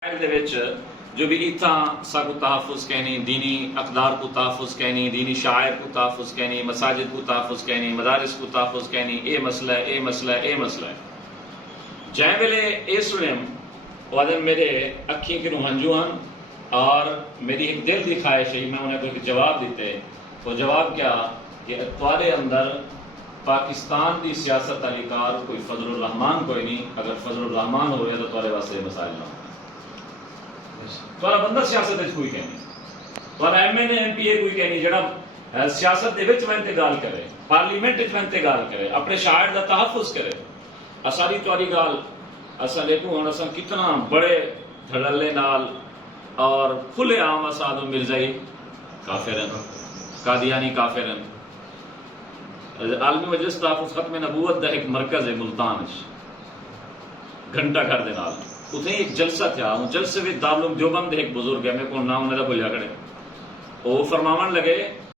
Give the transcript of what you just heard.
جو بھی اتھا سا کو تحفظ کہنی، دینی اقدار کو تحفظ کہنی، دینی شاعر کو تحفظ کہنی، مساجد کو تحفظ کہنی، مدارس کو تحفظ کہنی، اے مسئلہ ہے، اے مسئلہ ہے، اے مسئلہ ہے۔ جائیں ویلے اے سنیم وادن میرے اکھی کے ہنجو ہن اور میری ایک دل دی خواہش ہے، میں انہیں کو ایک جواب دیتے۔ وہ جواب کیا کہ اتوارے اندر پاکستان دی سیاست علی کار کوئی فضل الرحمان کوئی نہیں، اگر فضل الرحمان ہوئے تو توارے واسطے مسائل نہ ہو۔ توارا بندہ سیاست کوئی کہنی، توارا M N A M P A کوئی کہنی جڑا سیاست دے وچ وینتے گال کرے، پارلیمنٹ وچ وینتے گال کرے، اپنے شاعر دا تحفظ کرے۔ اساری تواری گال اسا دیکھو ہن اسا کتنا بڑے دھڑلے نال اور کھلے عام اساد مرزائی کافرن، قادیانی کافرن۔ عالمی مجلس تحفظ ختم نبوت دا ایک مرکز ہے ملتان، گھنٹہ گھر دے نال اتنے ایک جلسہ تھا، جلسے میں دارالعلوم دیوبند ایک بزرگ ہے، میں کو نام انہیں بھولیا کرے، وہ فرماون لگے